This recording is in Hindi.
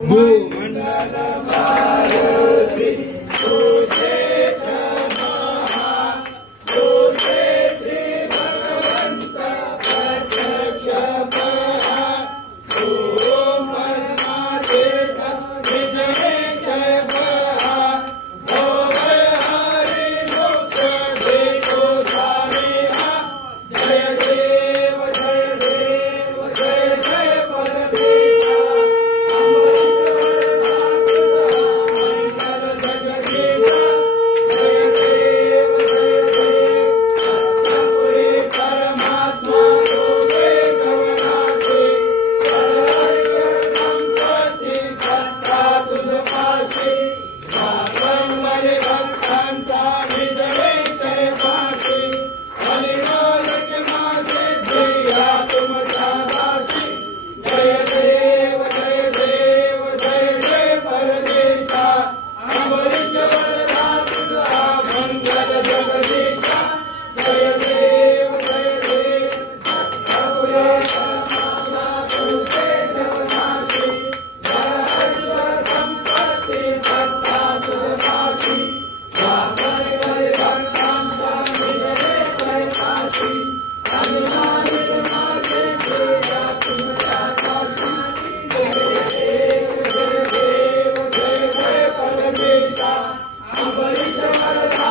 भूमंडल सारसी सुक्षेत्र महा सुक्षेत्री भगवंत प्रत्यक्ष परा ओम परमादेव निज जय बहा भोवय हरि मोक्ष देखो स्वामिहा जय देव जय देव जय जय परमेश्वर I'm